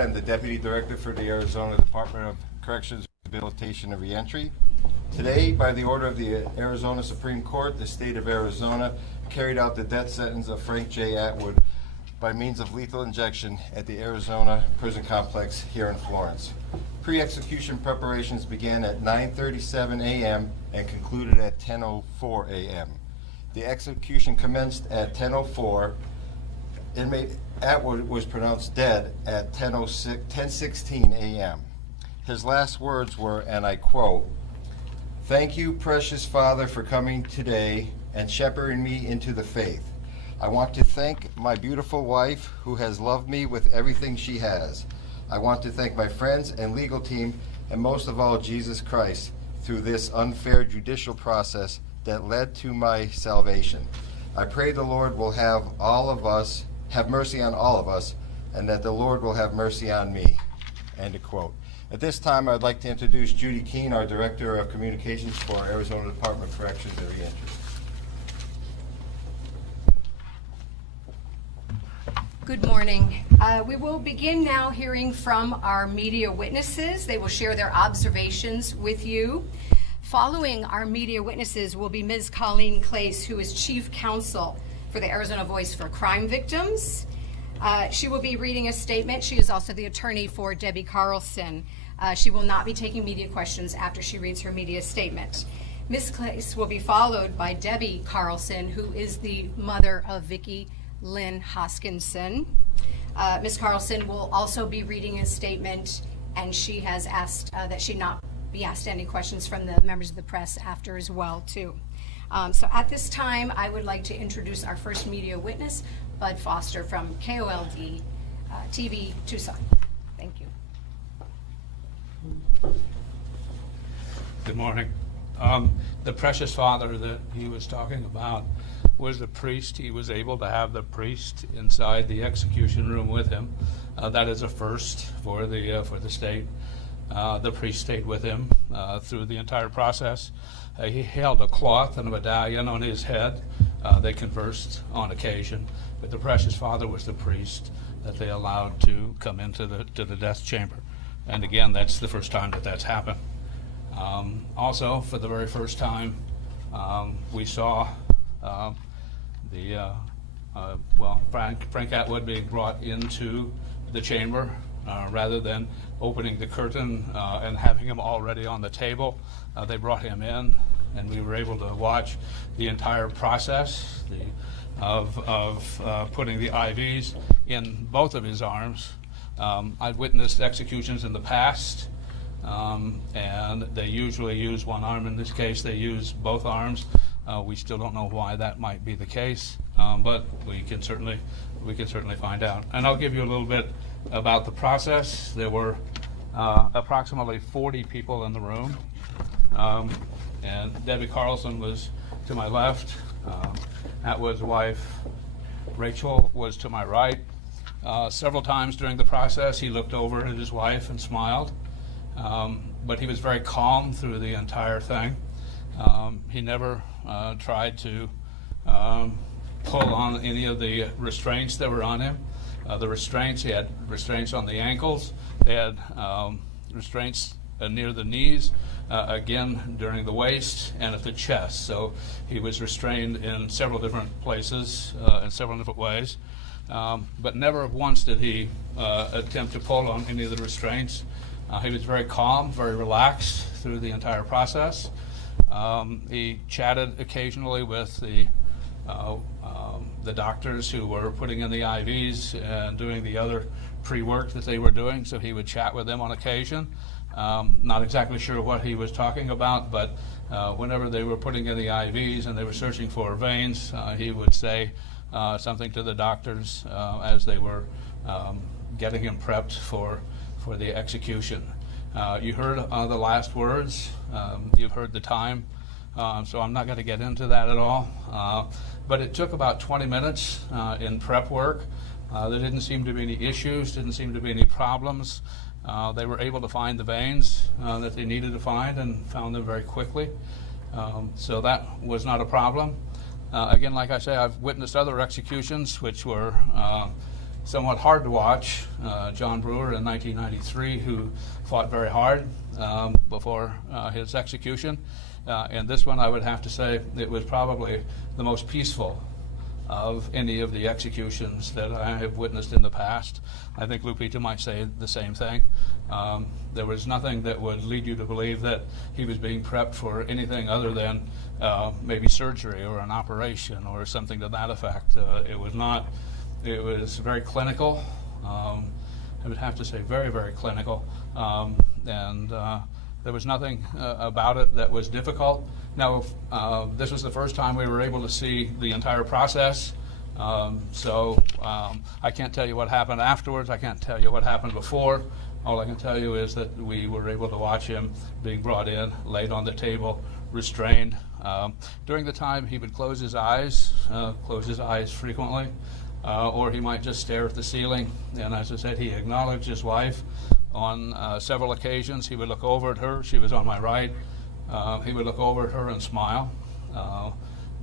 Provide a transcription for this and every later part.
I'm the Deputy Director for the Arizona Department of Corrections, Rehabilitation, and Reentry. Today, by the order of the Arizona Supreme Court, the state of Arizona carried out the death sentence of Frank J. Atwood by means of lethal injection at the Arizona prison complex here in Florence. Pre-execution preparations began at 9:37 a.m. and concluded at 10:04 a.m. The execution commenced at 10:04. Inmate Atwood was pronounced dead at 10:16 a.m. His last words were, and I quote, "Thank you, precious Father, for coming today and shepherding me into the faith. I want to thank my beautiful wife who has loved me with everything she has. I want to thank my friends and legal team, and most of all, Jesus Christ, through this unfair judicial process that led to my salvation. I pray the Lord will have mercy on all of us, and that the Lord will have mercy on me." End of quote. At this time, I'd like to introduce Judy Keene, our Director of Communications for Arizona Department of Corrections and Reentry. Good morning. We will begin now hearing from our media witnesses. They will share their observations with you. Following our media witnesses will be Ms. Colleen Clace, who is Chief Counsel for the Arizona Voice for Crime Victims. She will be reading a statement. She is also the attorney for Debbie Carlson. She will not be taking media questions after she reads her media statement. Ms. Clace will be followed by Debbie Carlson, who is the mother of Vicki Lynn Hoskinson. Ms. Carlson will also be reading a statement, and she has asked that she not be asked any questions from the members of the press after as well, too. So at this time, I would like to introduce our first media witness, Bud Foster from KOLD TV Tucson. Thank you. Good morning. The precious father that he was talking about was the priest. He was able to have the priest inside the execution room with him. That is a first for the state. The priest stayed with him through the entire process. He held a cloth and a medallion on his head. They conversed on occasion, but the precious father was the priest that they allowed to come into the death chamber. And again, that's the first time that that's happened. Also, for the very first time, we saw Frank Atwood being brought into the chamber rather than opening the curtain and having him already on the table. They brought him in, and we were able to watch the entire process of putting the IVs in both of his arms. I've witnessed executions in the past, and they usually use one arm. In this case, they use both arms. We still don't know why that might be the case, but we can certainly find out. And I'll give you a little bit about the process. There were approximately 40 people in the room, and Debbie Carlson was to my left. Atwood's wife, Rachel, was to my right. Several times during the process, he looked over at his wife and smiled, but he was very calm through the entire thing. He never tried to pull on any of the restraints that were on him. He had restraints on the ankles. They had restraints near the knees, again during the waist and at the chest. So he was restrained in several different places, in several different ways. But never once did he attempt to pull on any of the restraints. He was very calm, very relaxed through the entire process. He chatted occasionally with the doctors who were putting in the IVs and doing the other pre-work that they were doing, so he would chat with them on occasion. Not exactly sure what he was talking about, but whenever they were putting in the IVs and they were searching for veins, he would say something to the doctors as they were getting him prepped for the execution. You heard the last words. You've heard the time, so I'm not going to get into that at all. But it took about 20 minutes in prep work. There didn't seem to be any issues, didn't seem to be any problems. They were able to find the veins that they needed to find and found them very quickly. So that was not a problem. Again, like I say, I've witnessed other executions which were somewhat hard to watch, John Brewer in 1993, who fought very hard before his execution. And this one, I would have to say, it was probably the most peaceful of any of the executions that I have witnessed in the past. I think Lupita might say the same thing. There was nothing that would lead you to believe that he was being prepped for anything other than maybe surgery or an operation or something to that effect. It was not. It was very clinical. I would have to say very, very clinical. And there was nothing about it that was difficult. Now, this was the first time we were able to see the entire process. So I can't tell you what happened afterwards. I can't tell you what happened before. All I can tell you is that we were able to watch him being brought in, laid on the table, restrained. During the time, he would close his eyes frequently, or he might just stare at the ceiling. And as I said, he acknowledged his wife on several occasions. He would look over at her. She was on my right. He would look over at her and smile.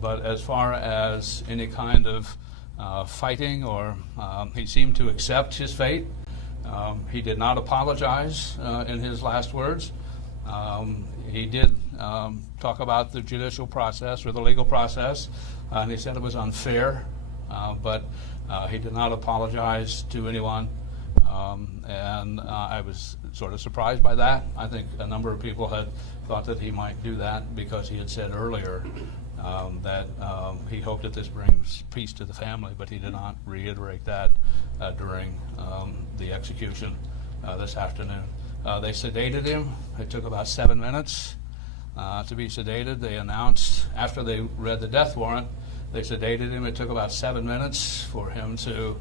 But as far as any kind of fighting, or he seemed to accept his fate. He did not apologize in his last words. He did talk about the judicial process or the legal process, and he said it was unfair, but he did not apologize to anyone. And I was sort of surprised by that. I think a number of people had thought that he might do that because he had said earlier that he hoped that this brings peace to the family, but he did not reiterate that during the execution this afternoon. They sedated him. It took about 7 minutes to be sedated. They announced, after they read the death warrant, they sedated him. It took about 7 minutes for him to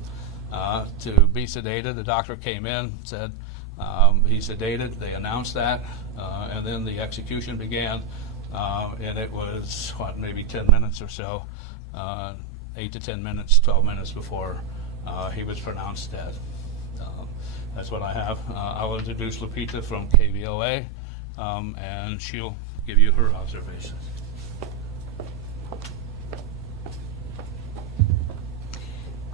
be sedated. The doctor came in, said he's sedated. They announced that, and then the execution began. And it was, maybe 10 minutes or so, 8 to 10 minutes, 12 minutes before he was pronounced dead. That's what I have. I will introduce Lupita from KVOA, and she'll give you her observations.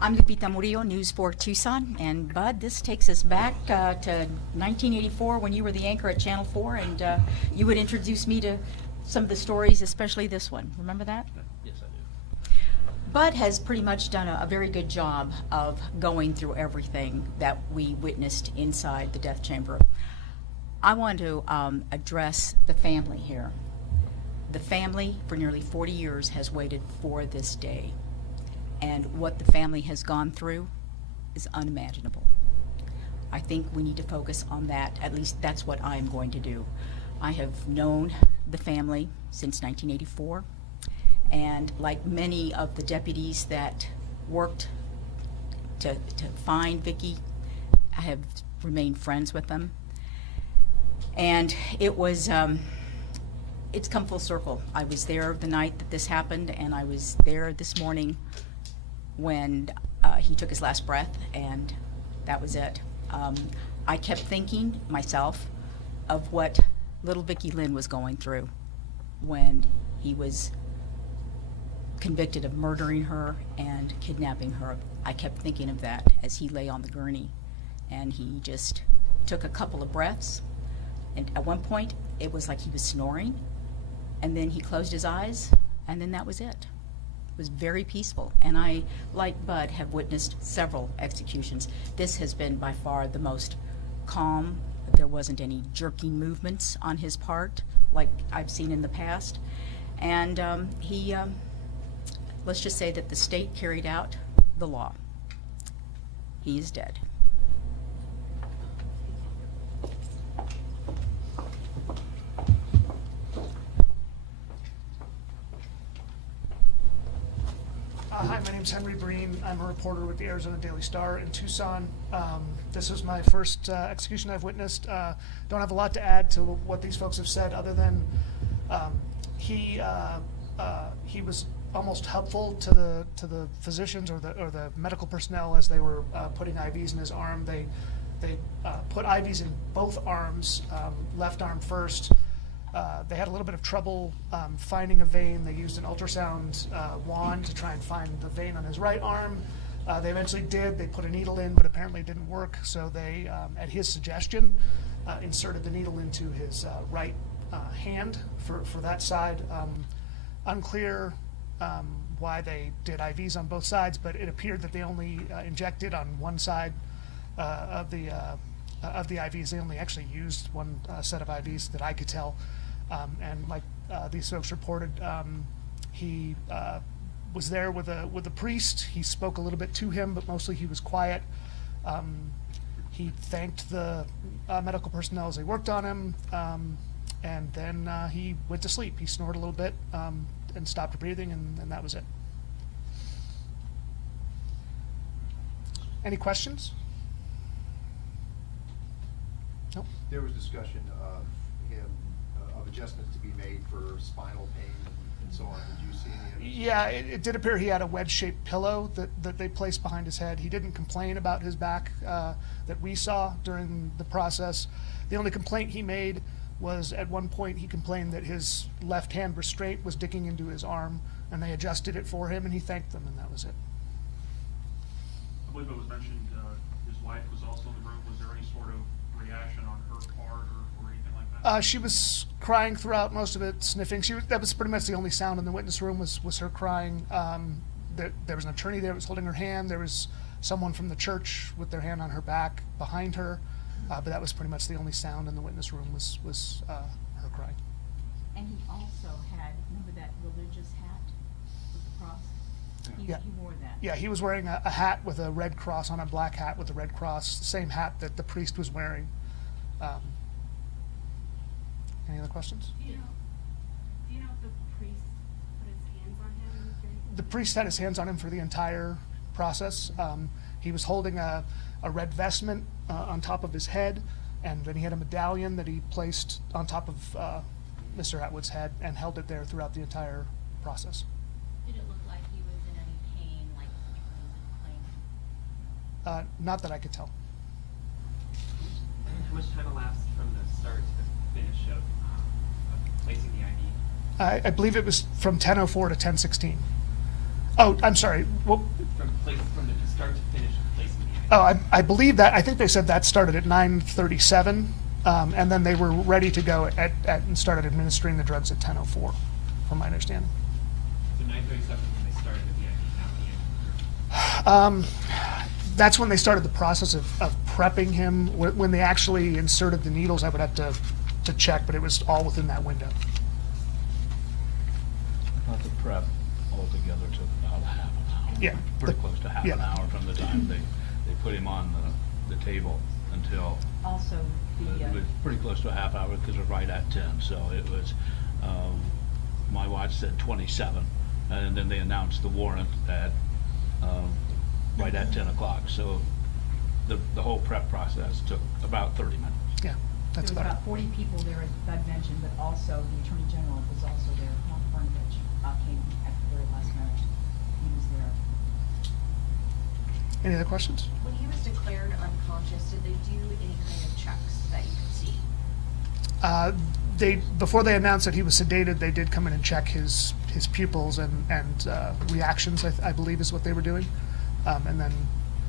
I'm Lupita Murillo, News 4 Tucson, and Bud, this takes us back to 1984 when you were the anchor at Channel 4, and you would introduce me to some of the stories, especially this one. Remember that? Yes, I do. Bud has pretty much done a very good job of going through everything that we witnessed inside the death chamber. I want to address the family here. The family, for nearly 40 years, has waited for this day. And what the family has gone through is unimaginable. I think we need to focus on that. At least that's what I'm going to do. I have known the family since 1984, and like many of the deputies that worked to find Vicki, I have remained friends with them. And it was, it's come full circle. I was there the night that this happened, and I was there this morning when he took his last breath, and that was it. I kept thinking myself of what little Vicki Lynn was going through when he was convicted of murdering her and kidnapping her. I kept thinking of that as he lay on the gurney, and he just took a couple of breaths, and at one point it was like he was snoring, and then he closed his eyes, and then that was it. It was very peaceful, and I, like Bud, have witnessed several executions. This has been by far the most calm. There wasn't any jerking movements on his part like I've seen in the past. And he, let's just say that the state carried out the law. He is dead. Hi, my name's Henry Breen. I'm a reporter with the Arizona Daily Star in Tucson. This is my first execution I've witnessed. Don't have a lot to add to what these folks have said, other than he was almost helpful to the physicians or the medical personnel as they were putting IVs in his arm. They put IVs in both arms, left arm first. They had a little bit of trouble finding a vein. They used an ultrasound wand to try and find the vein on his right arm. They eventually did. They put a needle in, but apparently it didn't work. So they, at his suggestion, inserted the needle into his right hand for that side. Unclear why they did IVs on both sides, but it appeared that they only injected on one side of the IVs. They only actually used one set of IVs that I could tell. And like these folks reported, he was there with a priest. He spoke a little bit to him, but mostly he was quiet. He thanked the medical personnel as they worked on him, and then he went to sleep. He snored a little bit and stopped breathing, and that was it. Any questions? No? There was discussion of him, of adjustments to be made for spinal pain and so on. Did you see any of this? Yeah, it did appear he had a wedge-shaped pillow that they placed behind his head. He didn't complain about his back that we saw during the process. The only complaint he made was at one point he complained that his left hand restraint was digging into his arm, and they adjusted it for him, and he thanked them, and that was it. I believe it was mentioned his wife was also in the room. Was there any sort of reaction on her part or anything like that? She was crying throughout most of it, sniffing. That was pretty much the only sound in the witness room was her crying. There was an attorney there that was holding her hand. There was someone from the church with their hand on her back behind her, but that was pretty much the only sound in the witness room was her crying. And he also had, remember that religious hat with the cross? Yeah. He wore that. Yeah, he was wearing a hat with a red cross on, a black hat with a red cross, the same hat that the priest was wearing. Any other questions? Do you know if the priest put his hands on him? The priest had his hands on him for the entire process. He was holding a red vestment on top of his head, and then he had a medallion that he placed on top of Mr. Atwood's head and held it there throughout the entire process. Did it look like he was in any pain, like claim? Not that I could tell. How much time elapsed from the start to the finish of placing the ID? I believe it was from 10:04 to 10:16. Oh, I'm sorry. Well, From the start to finish of placing the ID? oh, I believe that. I think they said that started at 9:37, and then they were ready to go and started administering the drugs at 10:04, from my understanding. So 9:37 when they started with the ID, not the end. That's when they started the process of prepping him. When they actually inserted the needles, I would have to check, but it was all within that window. Not the prep altogether took about half an hour. Yeah. Pretty close to half Yeah. an hour from the time they put him on the table until, Also, it was pretty close to a half hour because it was right at 10. So it was, my watch said 27, and then they announced the warrant at, right at 10 o'clock. So the whole prep process took about 30 minutes. Yeah, that's there was about about 40 people there, as Doug mentioned, but also the Attorney General was also there. Mark Brnovich came at the very last minute. He was there. it. Any other questions? When he was declared unconscious, did they do any kind of checks that you could see? Before they announced that he was sedated, they did come in and check his pupils and reactions, I believe is what they were doing. And then,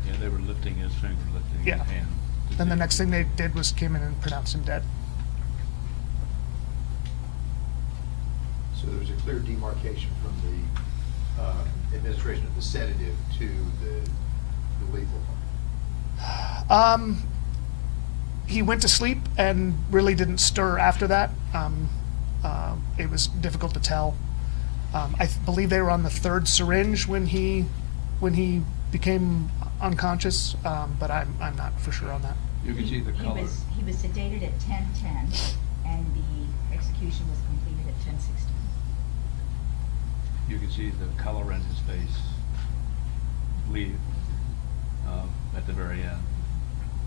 Yeah, they were lifting his finger, lifting Yeah. his hand. to then the see- next thing they did was came in and pronounced him dead. So there was a clear demarcation from the administration of the sedative to the lethal part. He went to sleep and really didn't stir after that. It was difficult to tell. I believe they were on the third syringe when he became unconscious, but I'm not for sure on that. You can see the color. He was sedated at 10:10, and the execution was completed at 10:16. You can see the color in his face leave at the very end.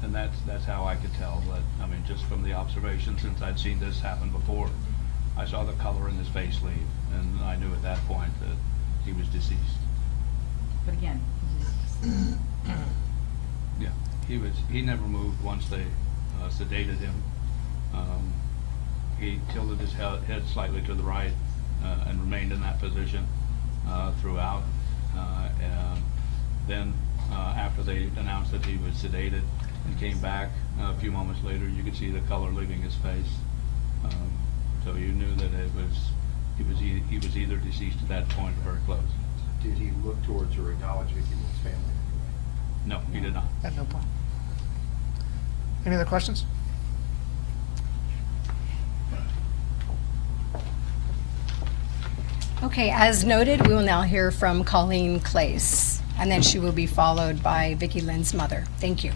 And that's how I could tell that, I mean, just from the observation, since I'd seen this happen before, I saw the color in his face leave, and I knew at that point that he was deceased. But again, he was Yeah, he never moved once they sedated him. He tilted his head slightly to the right and remained in that position throughout. And then after they announced that he was sedated and came back a few moments later, you could see the color leaving his face. So you knew that he was either deceased at that point or very close. Did he look towards or acknowledge Vicki Lynn's family? No, he did not. At no point. Any other questions? Okay, as noted, we will now hear from Colleen Clace, and then she will be followed by Vicki Lynn's mother. Thank you.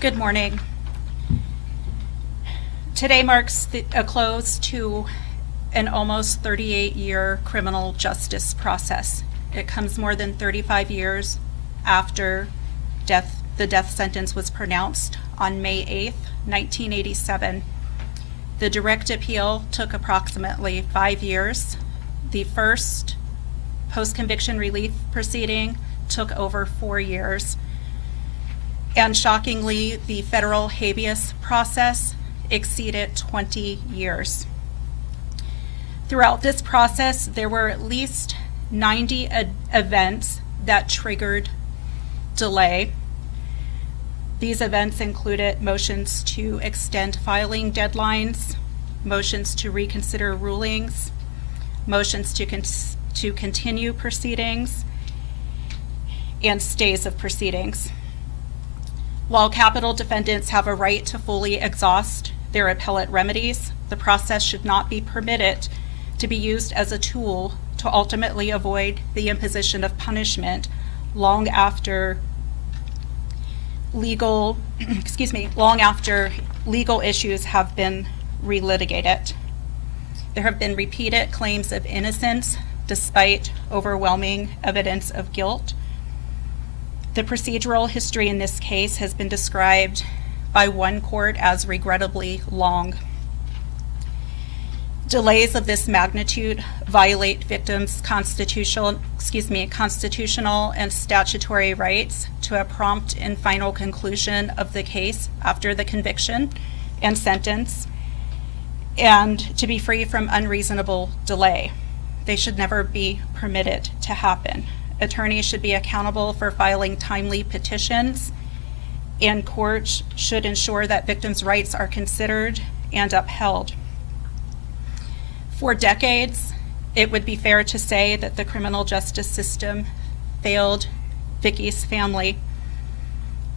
Good morning. Today marks a close to an almost 38-year criminal justice process. It comes more than 35 years after the death sentence was pronounced on May 8th, 1987. The direct appeal took approximately 5 years. The first post-conviction relief proceeding took over 4 years. And shockingly, the federal habeas process exceeded 20 years. Throughout this process, there were at least 90 events that triggered delay. These events included motions to extend filing deadlines, motions to reconsider rulings, motions to continue proceedings, and stays of proceedings. While capital defendants have a right to fully exhaust their appellate remedies, the process should not be permitted to be used as a tool to ultimately avoid the imposition of punishment long after legal issues have been relitigated. There have been repeated claims of innocence despite overwhelming evidence of guilt. The procedural history in this case has been described by one court as regrettably long. Delays of this magnitude violate victims' constitutional and statutory rights to a prompt and final conclusion of the case after the conviction and sentence, and to be free from unreasonable delay. They should never be permitted to happen. Attorneys should be accountable for filing timely petitions, and courts should ensure that victims' rights are considered and upheld. For decades, it would be fair to say that the criminal justice system failed Vicki's family.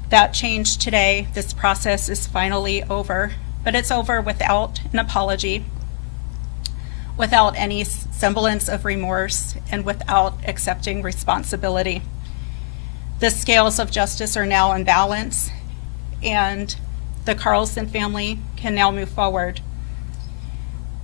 That changed today. This process is finally over, but it's over without an apology, without any semblance of remorse, and without accepting responsibility. The scales of justice are now in balance, and the Carlson family can now move forward.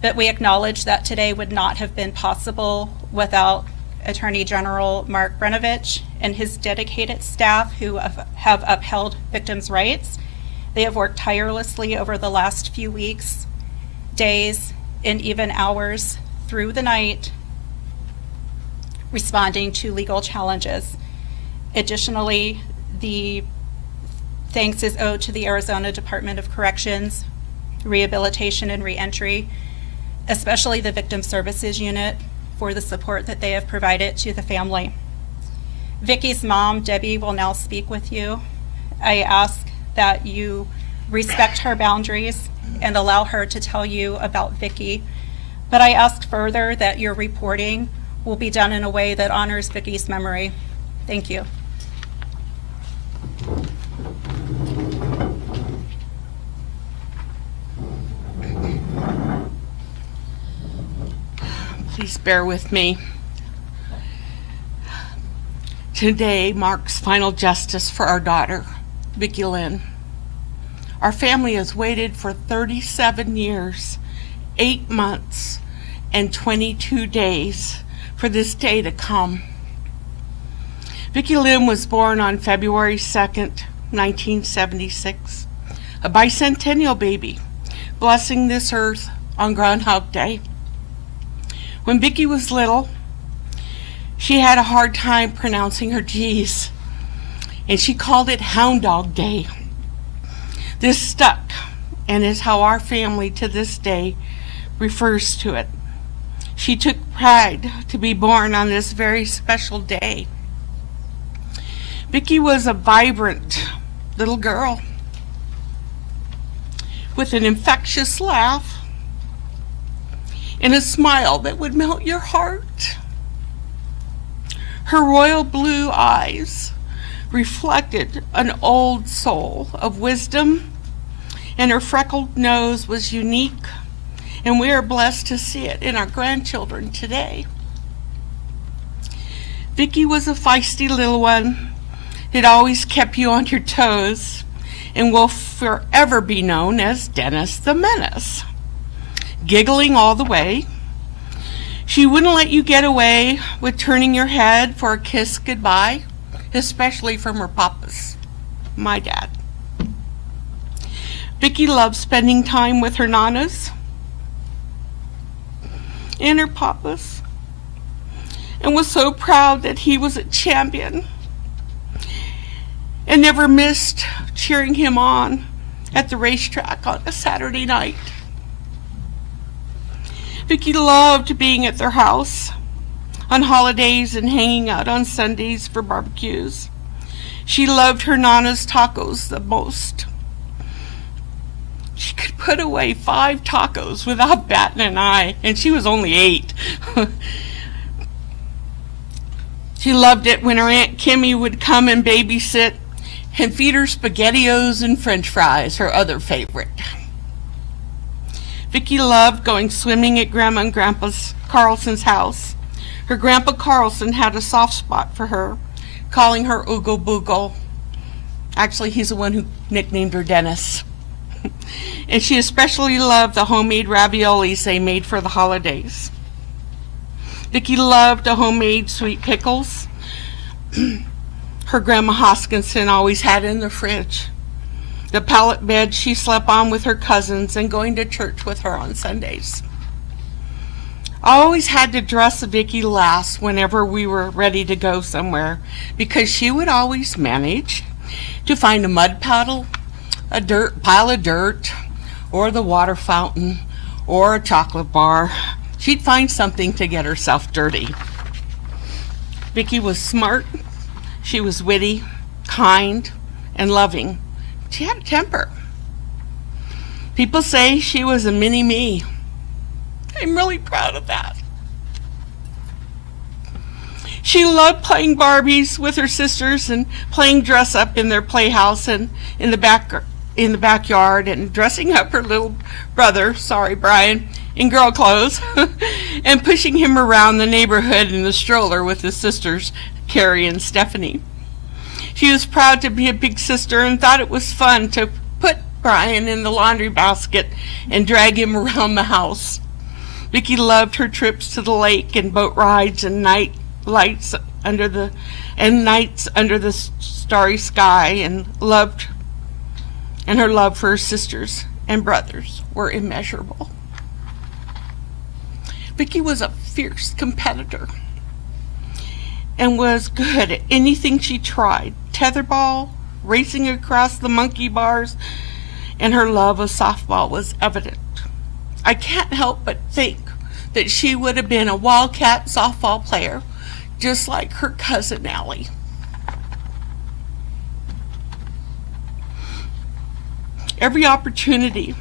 But we acknowledge that today would not have been possible without Attorney General Mark Brnovich and his dedicated staff who have upheld victims' rights. They have worked tirelessly over the last few weeks, days, and even hours through the night, responding to legal challenges. Additionally, the thanks is owed to the Arizona Department of Corrections, Rehabilitation and Reentry, especially the Victim Services Unit, for the support that they have provided to the family. Vicki's mom, Debbie, will now speak with you. I ask that you respect her boundaries and allow her to tell you about Vicki. But I ask further that your reporting will be done in a way that honors Vicki's memory. Thank you. Please bear with me. Today marks final justice for our daughter, Vicki Lynn. Our family has waited for 37 years, 8 months, and 22 days for this day to come. Vicki Lynn was born on February 2nd, 1976, a bicentennial baby, blessing this earth on Groundhog Day. When Vicki was little, she had a hard time pronouncing her G's, and she called it Hound Dog Day. This stuck and is how our family to this day refers to it. She took pride to be born on this very special day. Vicki was a vibrant little girl with an infectious laugh and a smile that would melt your heart. Her royal blue eyes reflected an old soul of wisdom, and her freckled nose was unique, and we are blessed to see it in our grandchildren today. Vicki was a feisty little one. It always kept you on your toes and will forever be known as Dennis the Menace. Giggling all the way. She wouldn't let you get away with turning your head for a kiss goodbye, especially from her papas, my dad. Vicki loved spending time with her nanas and her papas, and was so proud that he was a champion and never missed cheering him on at the racetrack on a Saturday night. Vicki loved being at their house on holidays and hanging out on Sundays for barbecues. She loved her Nana's tacos the most. She could put away 5 tacos without batting an eye, and she was only 8. She loved it when her Aunt Kimmy would come and babysit and feed her SpaghettiOs and French fries, her other favorite. Vicki loved going swimming at Grandma and Grandpa Carlson's house. Her Grandpa Carlson had a soft spot for her, calling her Oogle Boogle. Actually, he's the one who nicknamed her Dennis. And she especially loved the homemade raviolis they made for the holidays. Vicki loved the homemade sweet pickles her Grandma Hoskinson always had in the fridge, the pallet bed she slept on with her cousins, and going to church with her on Sundays. I always had to dress Vicki last whenever we were ready to go somewhere, because she would always manage to find a mud puddle, a pile of dirt, or the water fountain, or a chocolate bar. She'd find something to get herself dirty. Vicki was smart. She was witty, kind, and loving. She had a temper. People say she was a mini-me. I'm really proud of that. She loved playing Barbies with her sisters and playing dress-up in their playhouse and in the backyard, and dressing up her little brother, sorry Brian, in girl clothes and pushing him around the neighborhood in the stroller with his sisters, Carrie and Stephanie. She was proud to be a big sister and thought it was fun to put Brian in the laundry basket and drag him around the house. Vicki loved her trips to the lake and boat rides and nights under the starry sky, and her love for her sisters and brothers were immeasurable. Vicki was a fierce competitor and was good at anything she tried. Tetherball, racing across the monkey bars, and her love of softball was evident. I can't help but think that she would have been a Wildcat softball player, just like her cousin Allie. Every opportunity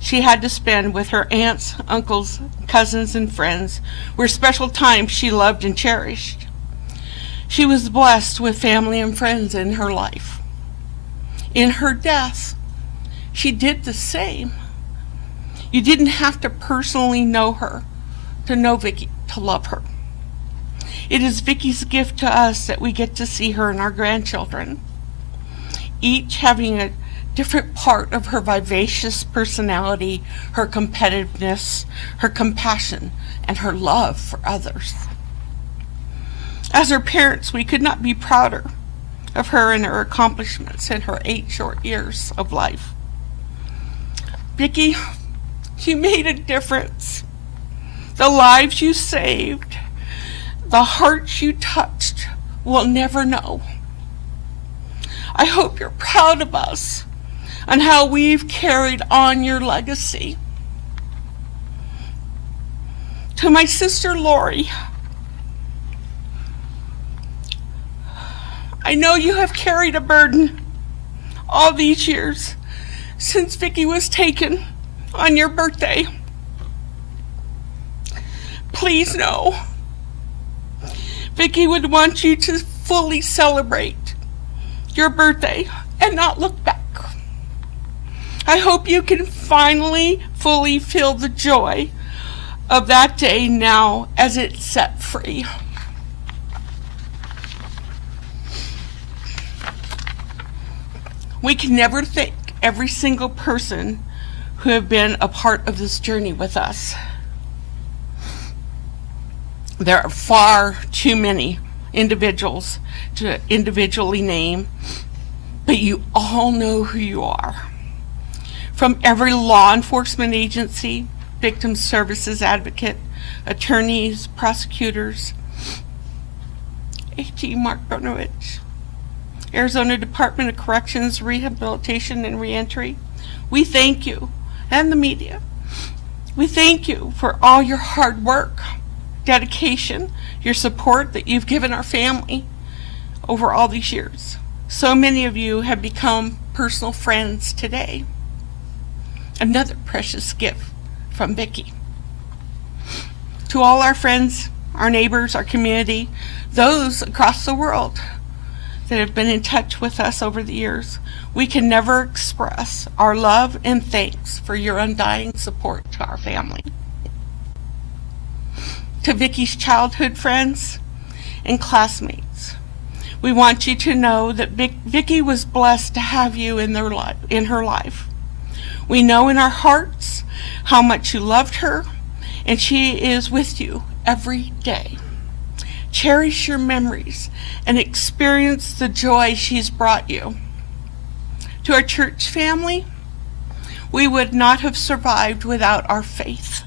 she had to spend with her aunts, uncles, cousins, and friends were special times she loved and cherished. She was blessed with family and friends in her life. In her death, she did the same. You didn't have to personally know her to know Vicki, to love her. It is Vicki's gift to us that we get to see her and our grandchildren, each having a different part of her vivacious personality, her competitiveness, her compassion, and her love for others. As her parents, we could not be prouder of her and her accomplishments in her 8 short years of life. Vicki, you made a difference. The lives you saved, the hearts you touched, we'll never know. I hope you're proud of us and how we've carried on your legacy. To my sister Lori, I know you have carried a burden all these years since Vicki was taken on your birthday. Please know, Vicki would want you to fully celebrate your birthday and not look back. I hope you can finally fully feel the joy of that day now as it's set free. We can never thank every single person who have been a part of this journey with us. There are far too many individuals to individually name, but you all know who you are. From every law enforcement agency, victim services advocate, attorneys, prosecutors, AG Mark Bonovich, Arizona Department of Corrections, Rehabilitation and Reentry, we thank you, and the media. We thank you for all your hard work, dedication, your support that you've given our family over all these years. So many of you have become personal friends today. Another precious gift from Vicki. To all our friends, our neighbors, our community, those across the world that have been in touch with us over the years, we can never express our love and thanks for your undying support to our family. To Vicki's childhood friends and classmates, we want you to know that Vicki was blessed to have you in her life. We know in our hearts how much you loved her, and she is with you every day. Cherish your memories and experience the joy she's brought you. To our church family, we would not have survived without our faith.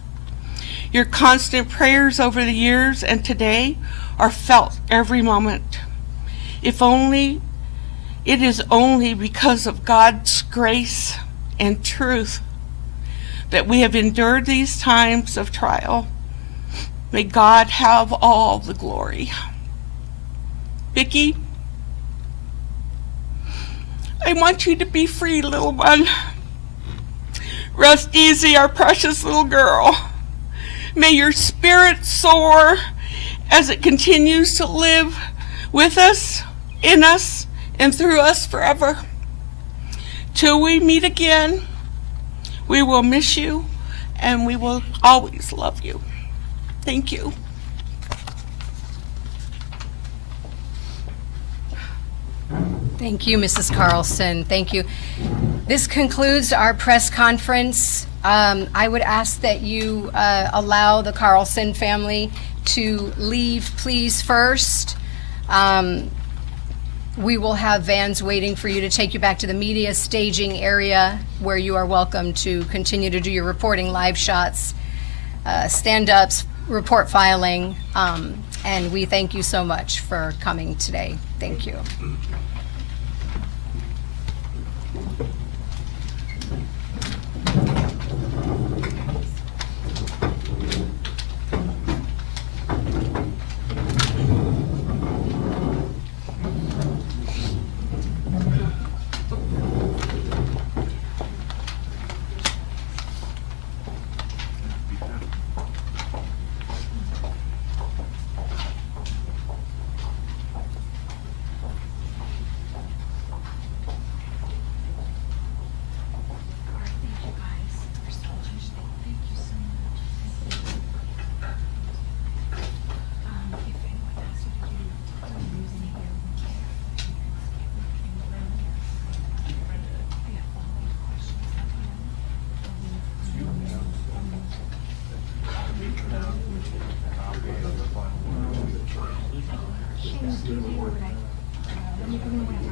Your constant prayers over the years and today are felt every moment. It is only because of God's grace and truth that we have endured these times of trial. May God have all the glory. Vicki, I want you to be free, little one. Rest easy, our precious little girl. May your spirit soar as it continues to live with us, in us, and through us forever. Till we meet again, we will miss you and we will always love you. Thank you. Thank you, Mrs. Carlson. Thank you. This concludes our press conference. I would ask that you allow the Carlson family to leave, please, first. We will have vans waiting for you to take you back to the media staging area where you are welcome to continue to do your reporting, live shots, stand-ups, report filing, and we thank you so much for coming today. Thank you. You can